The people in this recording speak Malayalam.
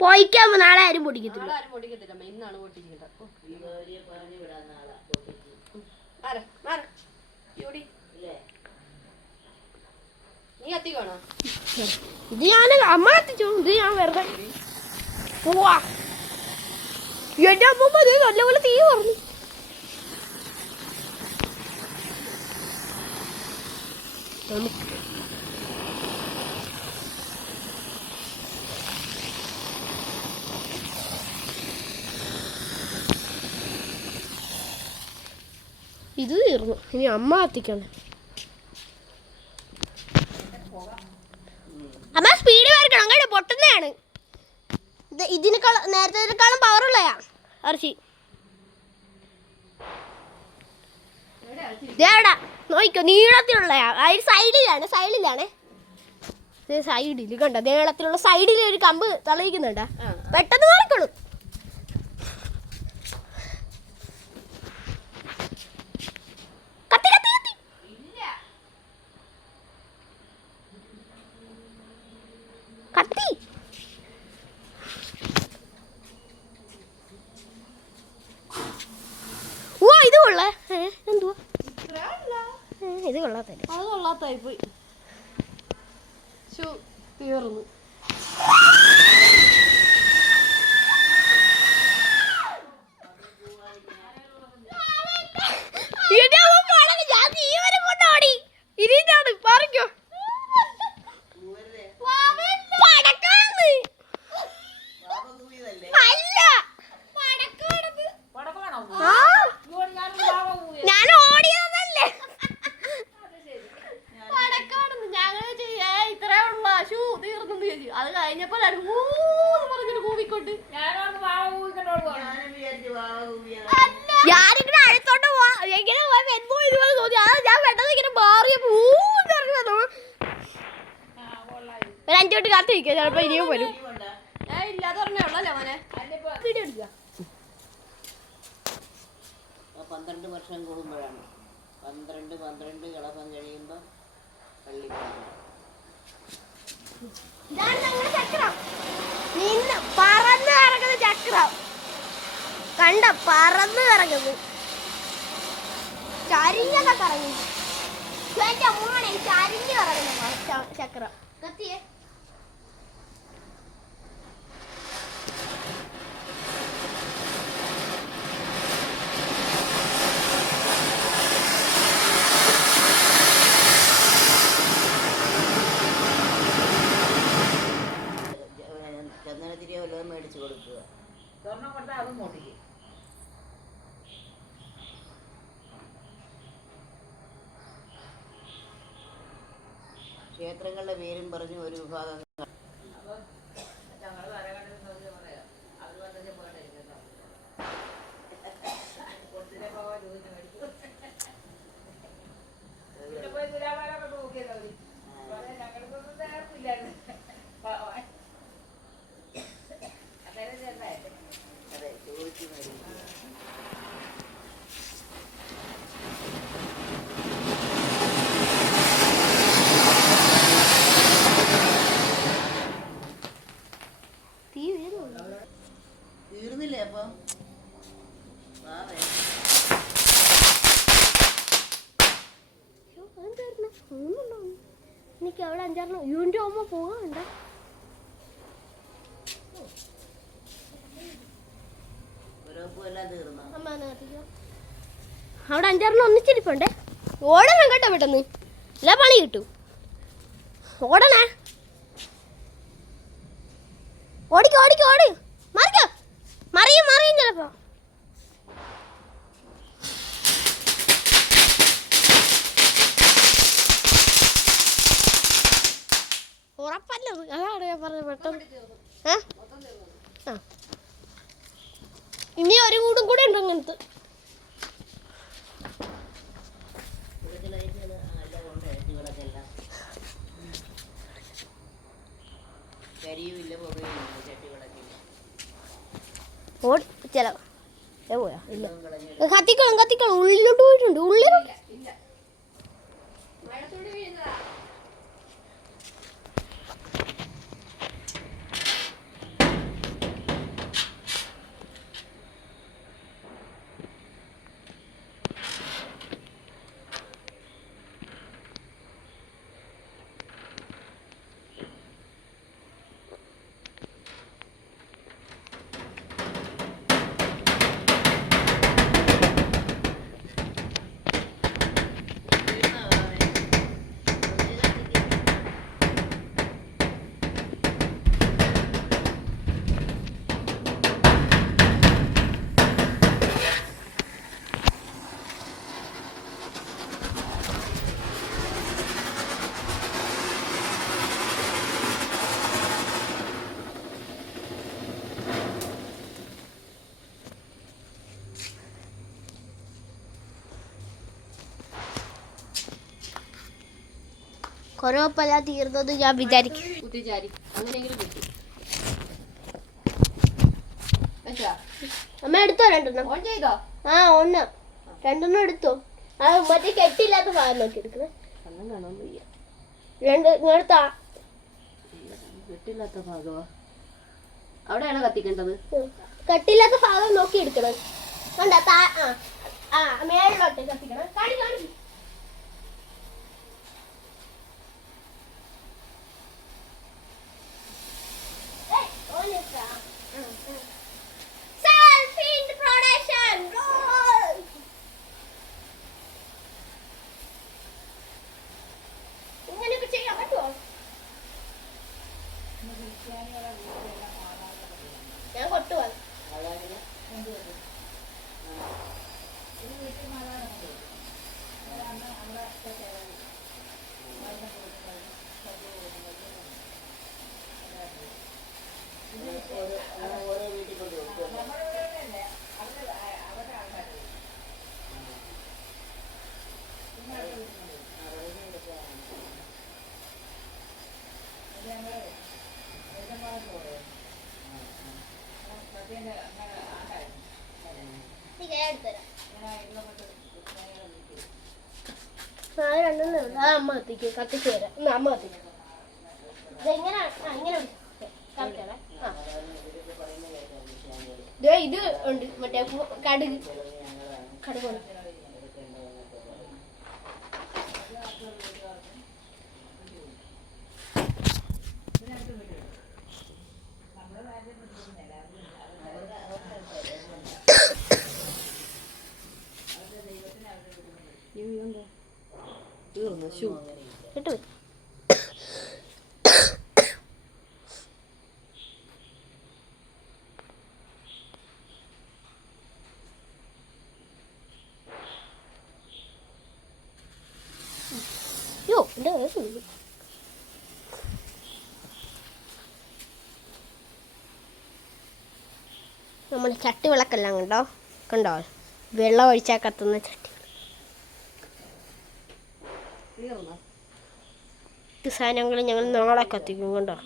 പോയിക്കാമ്പോ നാളെ ആരും പൊട്ടിക്കത്തില്ല. ഇന്നാണ് പൊട്ടിക്കുന്നത്. നീ കത്തിക്കണോ? ഇത് ഞാൻ അമ്മ കത്തിച്ചു. ഇത് ഞാൻ വെറുതെ പോവാ. എന്റെ അമ്മ നല്ലപോലെ തീ പറഞ്ഞു. ഇത് തീർന്നു. ഇനി അമ്മ കത്തിക്കണേ. അമ്മ സ്പീഡ് വരക്കണം കേട്ടോ, പൊട്ടുന്നതാണ്. നേരത്തേക്കാളും പവറുള്ളയാ അർച്ചി. ഇതെവിടാ നോക്കിക്കോ, നീളത്തിലുള്ളയാ. അതിന് സൈഡിലാണ് സൈഡിൽ കണ്ടോ, നീളത്തിലുള്ള സൈഡിൽ ഒരു കമ്പ് തളയിക്കുന്നുണ്ടാ. പെട്ടെന്ന് മാറിക്കോളും. കത്തി ഓ ഇത് കൊള്ളേ. എന്തുവാ ഇത് കൊള്ളാത്തല്ലേ? അത് കൊള്ളാത്തായി പോയി. തീർന്നു. അത് കഴിഞ്ഞപ്പോ കൂവിക്കൊണ്ട് ഞാനിങ്ങനെ അടുത്തോട്ട് എങ്ങനെ തോന്നി. ഞാൻ പെട്ടെന്ന് ഇങ്ങനെ മാറിയപ്പോ ഒരു 5 മിനിറ്റ് കാത്തിരിക്കുക. ചിലപ്പോ ഇനിയും വരും. ഞാൻ ഇല്ലാതെ പറഞ്ഞോളല്ലേ മോനെ. വീഡിയോ എടുക്കുക. 12 വർഷം കൂടുമ്പോഴാണ് 12 കളപ്പം കഴിയുമ്പോൾ പള്ളി ചക്രം പറന്ന് ഇറങ്ങുന്ന ചക്രം കണ്ട, പറന്ന് ഇറങ്ങുന്നു. ചരിഞ്ഞൊക്കെ കറങ്ങി മോനെ, ചരിഞ്ഞ് ഇറങ്ങുന്ന ചക്രം. കത്തിയേ ചന്ദനത്തിരി വല്ലതും മേടിച്ചു കൊടുക്കുക. സ്വർണ്ണം കൊടുത്താൽ അതും പൊട്ടിക്കും. ക്ഷേത്രങ്ങളുടെ പേരും പറഞ്ഞ് ഒരു വിഭാഗം തീർന്നില്ലേ? അപ്പം എനിക്ക് അവിടെ 5-6 യൂണിറ്റ് ആവുമ്പോ പോകാണ്ട. അവിടെ 5-6 ഒന്നിച്ചിരിപ്പുണ്ടേ. ഓടണം കേട്ടോ പെട്ടെന്ന്, എല്ലാ പണി കിട്ടും. ഓടണേ, ഓടിക്കോ ഓടിക്കോ ഓടി മറിക്കോ, മറിയും ചിലപ്പോ. ഉറപ്പല്ല, അതാണ് ഞാൻ പറഞ്ഞത്. പെട്ടെന്ന് ഇനി ഒരു കൂടും കൂടെ ഉണ്ട് അങ്ങനത്തെ. പോയാ ഇല്ല, കത്തിക്കോളും ഉള്ളിലോട്ട് പോയിട്ടുണ്ട്. ഉള്ളിലോട്ട് കുറവപ്പല്ല തീർന്നത് ഞാൻ വിചാരിക്കും. കുത്തിച്ചാരി അങ്ങനെയെങ്കിലും കിട്ടി. വെച്ചാ അമ്മ എടുത്തോ രണ്ടെണ്ണം? ഓൺ ചെയ്തോ? ആ ഒന്ന് രണ്ടെണ്ണം എടുത്തോ. ആ മറ്റേ കെട്ടില്ലാത്ത ഭാഗം നോക്കി എടുക്കണേ. കണ്ണം കാണാൻ വയ്യ. രണ്ട് എടുത്താ വെട്ടില്ലാത്ത ഭാഗമാ. അവിടെയാണോ കത്തിക്കേണ്ടത്? കെട്ടില്ലാത്ത ഭാഗം നോക്കി എടുക്കണം. കണ്ട മേളിലോട്ട് കത്തിക്കണം. കാണി കാണി. ഇങ്ങനെയൊക്കെ ചെയ്യാൻ പറ്റുമോ? ഞാൻ കൊട്ടുവാ. ഓരോ വീട്ടിൽ കൊണ്ട് കൊടുക്കും. അമ്മ കത്തിക്കും. കത്തിച്ചു തരാം. അമ്മ കത്തിക്കും. ഇങ്ങനെ ഇങ്ങനെ ഇത് ഉണ്ട് മറ്റേ കടുക് കടുക് തീർന്നു. ഷൂ കേട്ടോ. യോ എൻ്റെ നമ്മൾ ചട്ടി വിളക്കെല്ലാം കണ്ടോ വെള്ളം ഒഴിച്ചാൽ കത്തുന്ന ചട്ടി. തീർന്നു. സാധനങ്ങൾ ഞങ്ങൾ നാളെ കത്തിക്കും. കണ്ടോ?